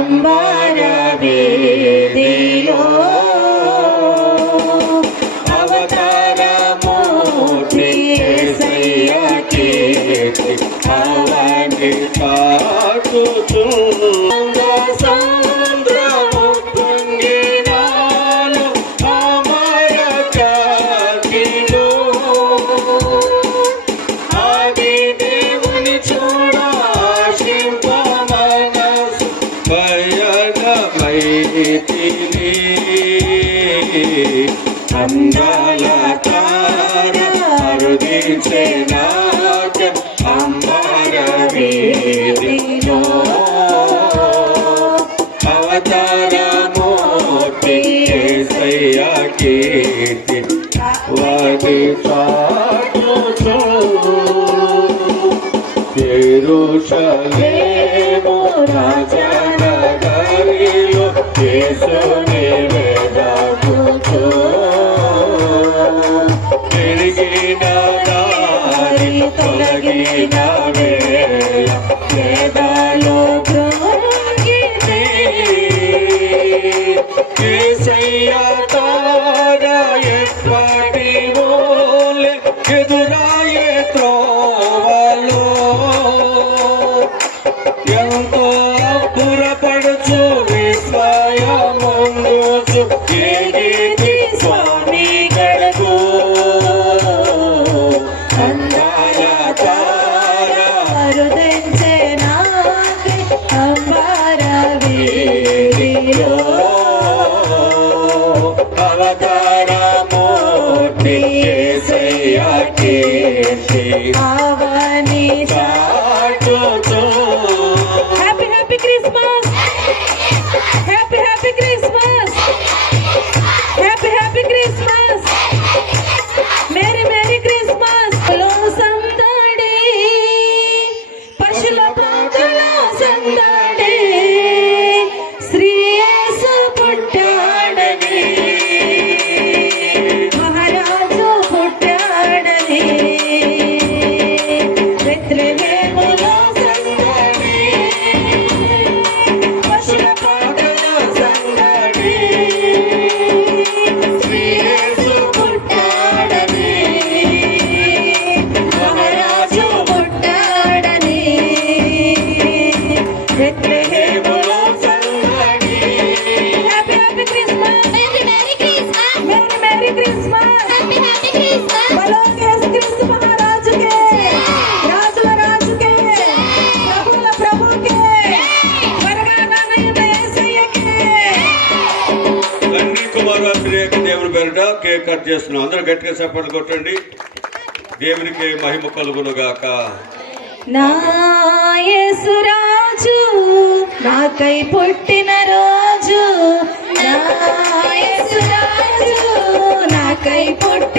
అంబర వీధిలో అవతారమూర్తి యేసయ్య కీర్తి అవని చాటుతూ సముద్రము పొంగినాను అమర కాకిలో ఆది దేవుని చూడ ఆశింప మనసు పయనమైతిని అందాల తార అరుదించే నాట్య అంబర వీధిలో అవతారమూర్తి యేసయ్య కీర్తి వాడి చాటుతూ యెరూషలేము రాజనగరిలో యేసుని వెదకుచూ తిరిగిన దారి తొలగిన వేళ వేదాలు కృంగితే యేసయ్య తార ఎప్పటి వోలె ఎదురాయే త్రోవలో ఎంతో పురపడుచు విస్మయముందుచు ఎగిరి స్వామి గడకు అందాల తార అరుదించే నాకి అంబర వీధిలో అవతారమూర్తి యేసయ్య కీర్తి అవని చాటుతూ happy happy Christmas happy happy Christmas happy happy Christmas merry merry క్రిస్మస్ లో సందడి పశుల పాకల సందడి శ్రీ యేసు పుట్టాడని మహారాజు పుట్టాడని బెత్లెహేములో సందడి పశుల పాకల సందడి శ్రీ యేసు పుట్టాడని మహారాజు పుట్టాడని బెత్లెహేములో సందడి happy happy Christmas merry merry Christmas merry merry Christmas happy happy Christmas బలోకే యేసుక్రీస్తు మహారాజుకే రాజుల రాజుకే ప్రభుల ప్రభుకే త్వరగా నానయ్య యేసయ్యకే తండ్రి కుమారు శ్రేయక దేవుని పేరిట కేక్ కట్ చేస్తున్నాం. అందరూ గట్టిగా చప్పట్లు కొట్టండి. దేవునికి మహిమ కలుగును గాక. నా యేసు రాజు నాకై పుట్టిన రోజు నా యేసు రాజు నాకై పుట్టిన